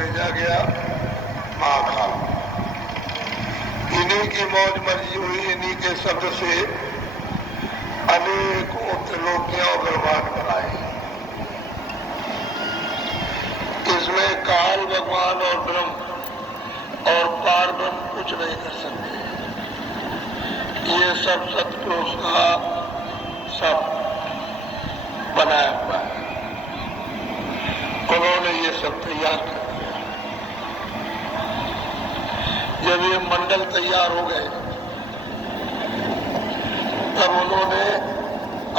भेजा गया महाकाल। इन्हीं की मौज मर्जी हुई, इन्हीं के शब्द से अनेकों त्रिलोकियां और ब्रह्मांड बनाए। इसमें काल भगवान और ब्रह्म और पार ब्रह्म कुछ नहीं कर सकते। ये सब सतपुरुष का सब बनाया हुआ है। उन्होंने ये सब तैयार कर दिया। जब ये मंडल तैयार हो गए तब उन्होंने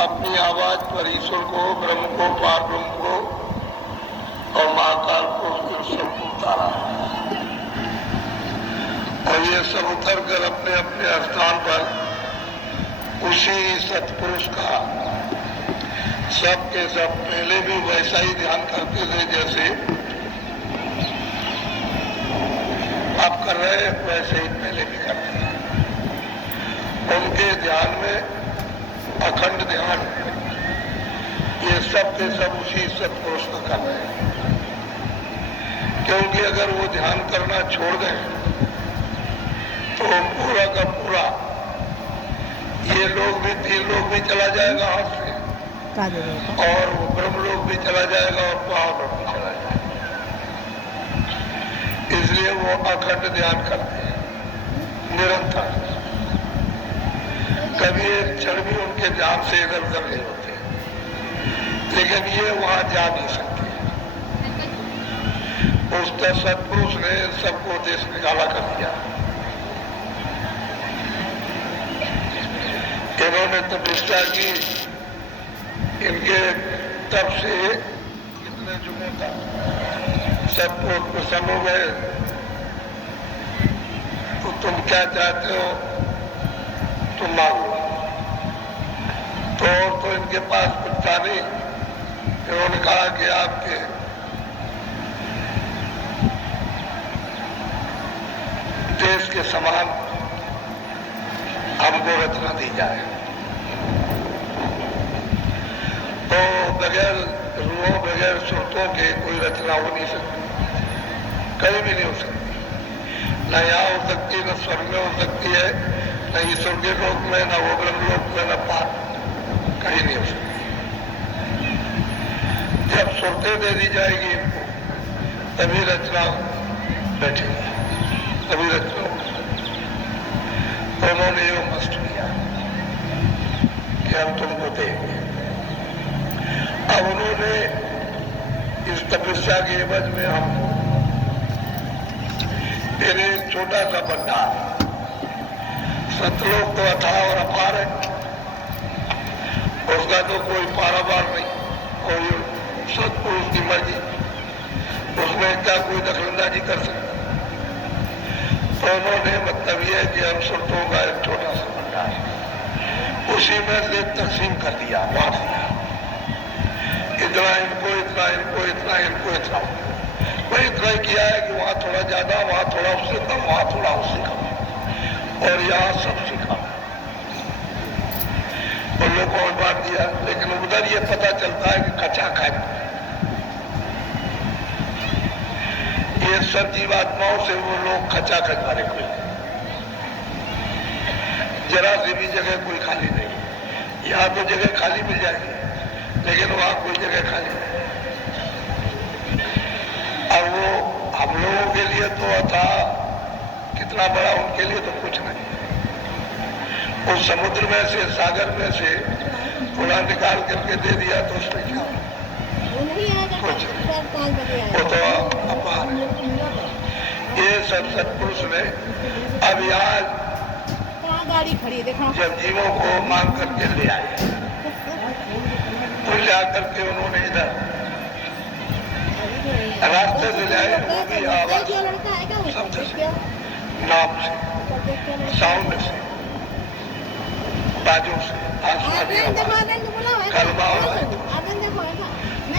अपनी आवाज पर ईश्वर को, ब्रह्म को, पार ब्रह्म को और महाकाल को सबको उतारा। और ये सब उतर कर अपने अपने स्थान पर उसी सतपुरुष का सब के सब पहले भी वैसा ही ध्यान करते थे जैसे आप कर रहे हैं, वैसे ही पहले भी करते थे। उनके ध्यान में अखंड ध्यान, ये सब के सब उसी सतपुरुष का कर रहे हैं। क्योंकि अगर वो ध्यान करना छोड़ गए तो पूरा का पूरा ये लोग भी, तीन लोग भी चला जाएगा हाथ से, और वो ब्रह्म लोग भी चला जाएगा और पार भी चला जाएगा। इसलिए वो अखंड ध्यान करते हैं निरंतर। कभी एक क्षण भी उनके ध्यान से इधर उधर नहीं होते, लेकिन ये वहां जा नहीं सकते। उस सतपुरुष ने सबको देश निकाला कर दिया। इन्होंने तपस्या की, इनके तब से कितने जुगों तक सबको प्रसन्न हो गए। तो तुम क्या चाहते हो तुम मांगो। तो और तो इनके पास कुछ था नहीं। इन्होंने कहा कि आपके देश के समान हमको रचना दी जाए। तो बगैर रूहों, बगैर सुरतों के कोई रचना हो नहीं सकती, कहीं भी नहीं हो सकती। न यहाँ हो सकती, न स्वर्ग में हो सकती है, न ईश्वर के लोक में, न वो ब्रह्म लोक में, न पार, कहीं नहीं हो सकती। जब सुरतें दे दी जाएगी इनको तभी रचना बैठेगी, तभी रचना होगी। उन्होंने ये मस्त किया कि हम तुमको देंगे। अब उन्होंने इस तपस्या के एवज में हमको मेरे एक छोटा सा भंडार, सतलोक तो अथाह और अपार है, उसका तो कोई पारावार नहीं, और सतपुरुष की मर्जी, उसमें क्या कोई दखलंदाजी कर सकता। तो उन्होंने मतलब यह कि हम सुरतों का एक छोटा सा भंडार, उसी में से तकसीम कर दिया, बांट दिया। इतना इनको, इतना इनको, इतना इनको, इतना वही इतना ही किया है कि वहां थोड़ा ज्यादा, वहां थोड़ा उससे कम, वहां थोड़ा उससे कम, और यहाँ सबसे कम। उन लोगों को बांट दिया। लेकिन उधर ये पता चलता है कि कच्चा खाए ये सब जीवात्माओं से वो लोग खचाखच मारे हुए, जरा सी भी जगह कोई खाली नहीं। यहाँ तो जगह खाली मिल जाएगी, लेकिन वहां कोई जगह खाली नहीं। और वो हम लोगों के लिए तो था कितना बड़ा, उनके लिए तो कुछ नहीं। उस समुद्र में से, सागर में से थोड़ा निकाल करके दे दिया तो उसमें क्या कुछ, वो तो अपार है। ये सब सतपुरुष ने अब यहाँ गाड़ी खड़ी देखो, जब जीवों को मांग करके ले आए, तो ले आकर के उन्होंने इधर रास्ते से ले आए, वो भी आवाज शब्द से, नाम से, साउंड से, बाजों से, आसमानी आवाज, कलमा आवाज,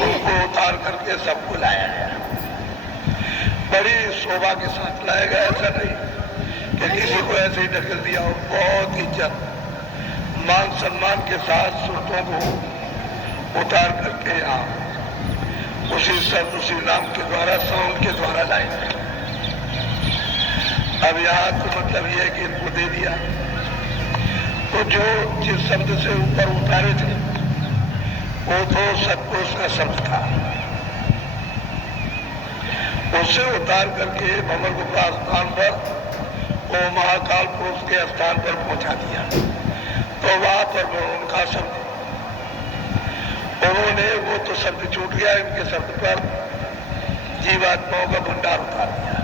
उनको उतार करके सबको लाया गया। बड़ी शोभा के साथ लाया गया। ऐसा नहीं कि किसी को ऐसे ही ढकेल दिया हो। बहुत इज्जत, मान सम्मान के साथ सुरतों को उतार करके यहाँ उसी शब्द उसी नाम के द्वारा साउंड के द्वारा लाएंगे। अब यहाँ तो मतलब यह है कि इनको दे दिया तो जो जिस शब्द से ऊपर उतारे थे वो तो सतपुरुष का शब्द था, उससे उतार करके भंवर गुफा स्थान पर वो महाकाल पुरुष के स्थान पर पहुंचा दिया। तो वहां पर उनका शब्द उन्होंने वो तो शब्द छूट गया, इनके शब्द पर जीवात्माओं का भंडार उतार दिया।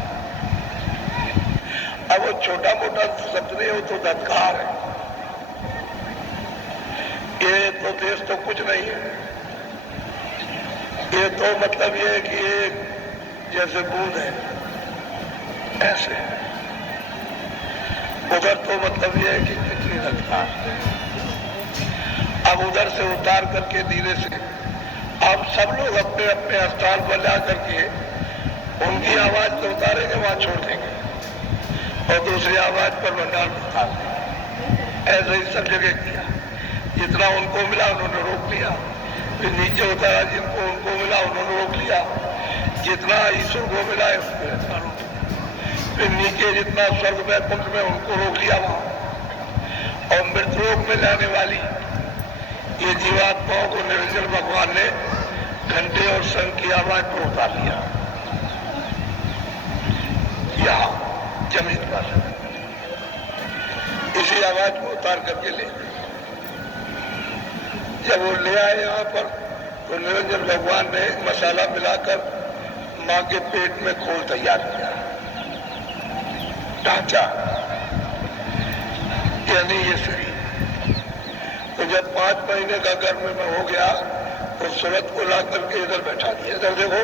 अब वो छोटा मोटा शब्द नहीं, वो तो धत्कार है। ये तो देश तो कुछ नहीं है, ये तो मतलब ये है कि एक जैसे बूंद है ऐसे, उधर तो मतलब ये है कि कितनी रफ्तार। अब उधर से उतार करके धीरे से अब सब लोग अपने अपने स्थान पर ला करके उनकी आवाज तो उतारेंगे, वहां छोड़ देंगे और दूसरी आवाज पर भंडार उतार देंगे। ऐसे ही सब जगह किया, जितना उनको मिला उन्होंने रोक लिया, फिर नीचे उतारा जिनको उनको मिला उन्होंने रोक लिया, जितना ईश्वर को मिला है उसको रोक लिया, फिर नीचे जितना स्वर्ग में कुंड में उनको रोक लिया वहां। और मृतलोक में जाने वाली ये जीवात्माओं को निरंजन भगवान ने घंटे और शंख की आवाज पर उतार लिया, यहाँ जमीन पर इसी आवाज को उतार करके ले। जब वो ले आए यहाँ पर तो निरंजन भगवान ने मसाला मिलाकर माँ के पेट में खोल तैयार किया, ढांचा यानी ये शरीर। तो जब 5 महीने का गर्भ में हो गया तो सूरत को ला करके इधर बैठा दिया। इधर देखो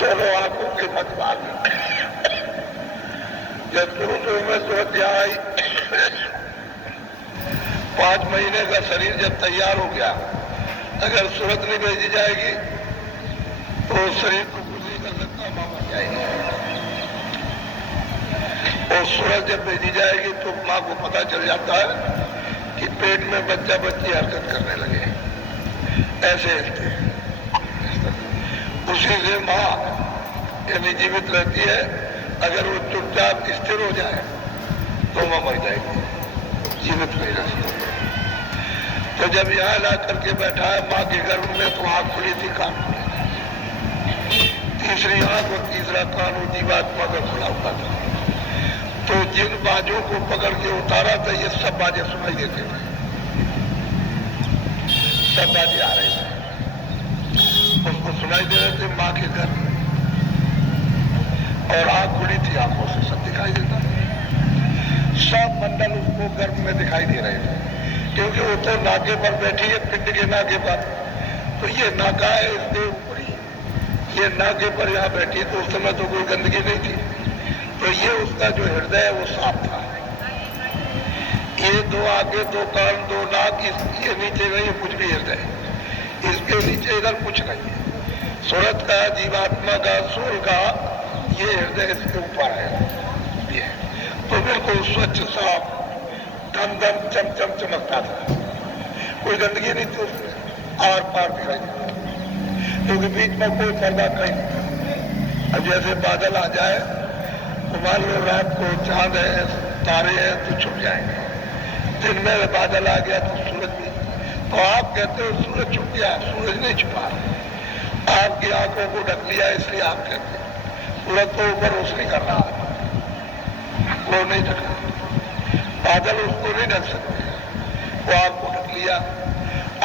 दोनों आंखों के मध्य भाग में। जब शुरू में सूरत यहाँ आई 5 महीने का शरीर जब तैयार हो गया, अगर सूरत नहीं भेजी जाएगी तो शरीर को कुछ नहीं कर सकता, मां मर जाएगी। और सूरत जब भेजी जाएगी तो मां को पता चल जाता है कि पेट में बच्चा बच्ची हरकत करने लगे, ऐसे हिलते। उसी से मां यानी जीवित रहती है। अगर वो चुपचाप स्थिर हो जाए तो मां मर जाएगी, जीवित नहीं रह सकती। तो जब यहाँ ला करके बैठा है माँ के गर्भ में तो आंख खुली थी, कान खुली, तीसरी आंख और तीसरा कान वो जीवात्मा का खुला हुआ था। तो जिन बाजों को पकड़ के उतारा था ये सब बाजें सुनाई देते थे, सब बाजें आ रहे थे, उसको सुनाई दे रहे थे माँ के घर में। और आंख खुली थी, आंखों से सब दिखाई देता था, सब मंडल उसको गर्भ में दिखाई दे रहे थे, क्योंकि वो तो नाके पर बैठी है, पिंड के नाके पर। तो ये नाका है इसके ऊपर ही, ये नाके पर यहाँ बैठी, तो उस समय तो कोई गंदगी नहीं थी। तो ये उसका जो हृदय है वो साफ था। ये 2 आंखें, 2 कान, 2 नाक, ये नीचे नहीं कुछ भी हृदय, इसके नीचे इधर कुछ नहीं है। सूरत का, जीवात्मा का, सोल का ये हृदय इसके ऊपर है। ये तो बिल्कुल स्वच्छ साफ दम दम चमचम चमकता था, कोई गंदगी नहीं थी उसमें, आर पार दिखाई देता, क्योंकि बीच में कोई पर्दा कहीं नहीं था। अब जैसे बादल आ जाए तो मान लो रात को चांद है, तारे हैं तो छुप जाएंगे, दिन में बादल आ गया तो सूरज भी। तो आप कहते हो सूरज छुप गया, सूरज नहीं छुपा, आपकी आंखों को ढक लिया, इसलिए आप कहते हैं सूरज तो ऊपर रोशनी कर रहा है, वो नहीं ढका, बादल उसको नहीं ढक सकते, वो आपको ढक लिया,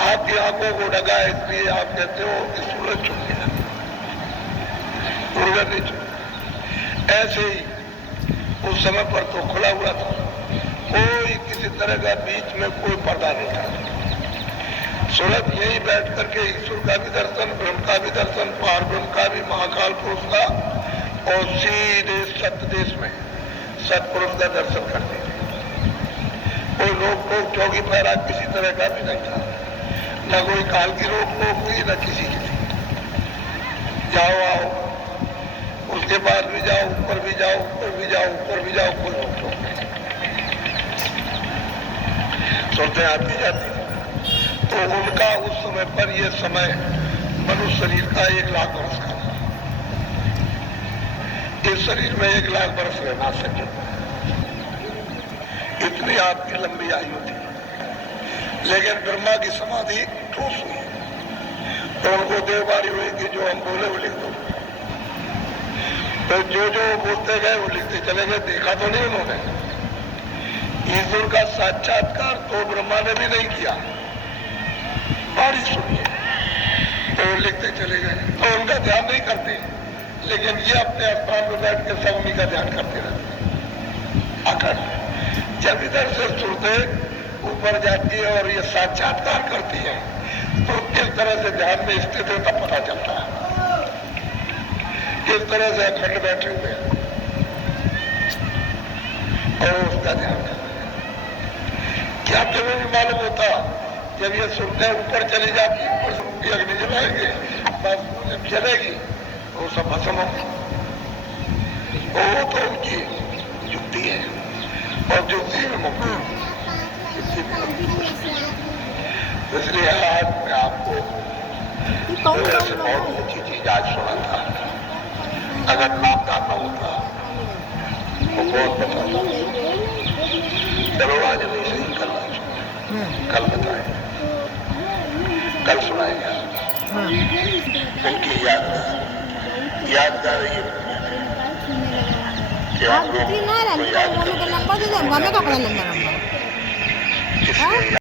आपकी आंखों को ढका, इसलिए आप कहते हो कि सूरज छुप गया, सूरज नहीं छुप। ऐसे ही उस समय पर तो खुला हुआ था, कोई किसी तरह का बीच में कोई पर्दा नहीं था। सूरत यही बैठ करके ईश्वर का भी दर्शन, ब्रह्म का भी दर्शन, पार ब्रह्म का भी, महाकाल पुरुष का, और सीधे सत्य देश में सतपुरुष का दर्शन करते थे। कोई रोक टोक चौकी पहरा किसी तरह का भी नहीं था, न कोई काल की रोक टोक थी, न किसी की थी। जाओ आओ, उसके बाद भी जाओ, ऊपर भी जाओ, ऊपर भी जाओ, ऊपर भी जाओ, कोई रोक टोक नहीं। सुनते आती जाती। तो उनका उस समय पर ये समय मनुष्य शरीर का 1 लाख वर्ष का था। इस शरीर में 1 लाख वर्ष रहना सके, इतनी आपकी लंबी आयु थी। लेकिन ब्रह्मा की समाधि ठोस हुई तो उनको देवबारी हुई कि जो हम बोले वो लिख दो। तो जो जो बोलते गए वो लिखते चले गए। देखा तो नहीं उन्होंने, ईश्वर का साक्षात्कार तो ब्रह्मा ने भी नहीं किया, बारी सुनिए तो लिखते चले गए। तो उनका ध्यान नहीं करते, लेकिन ये अपने स्थान पर बैठ के सब उन्हीं का ध्यान करते रहते अखंड। जब इधर से सुनते ऊपर जाती है और ये साक्षात्कार करती है तो किस तरह से ध्यान में स्थित है तब पता चलता है, किस तरह से अखंड बैठे हुए हैं और उसका ध्यान करते हैं। क्या तुम्हें भी मालूम होता जब ये सुनते ऊपर चली जाती है, ऊपर से उनकी अग्नि जलाएंगे, बस जब जलेगी वो सब भस्म होगी। वो तो उनकी युक्ति है और युक्ति में मुक्ति। इसलिए आज मैं आपको से बहुत ऊंची चीज आज सुना था। अगर नामदार न होता तो बहुत बताता। चलो आज नहीं सही, कल बताए, कल सुनाएगा। उनकी यादगार ये आप ना नंबर दे दो, का पता नंबर।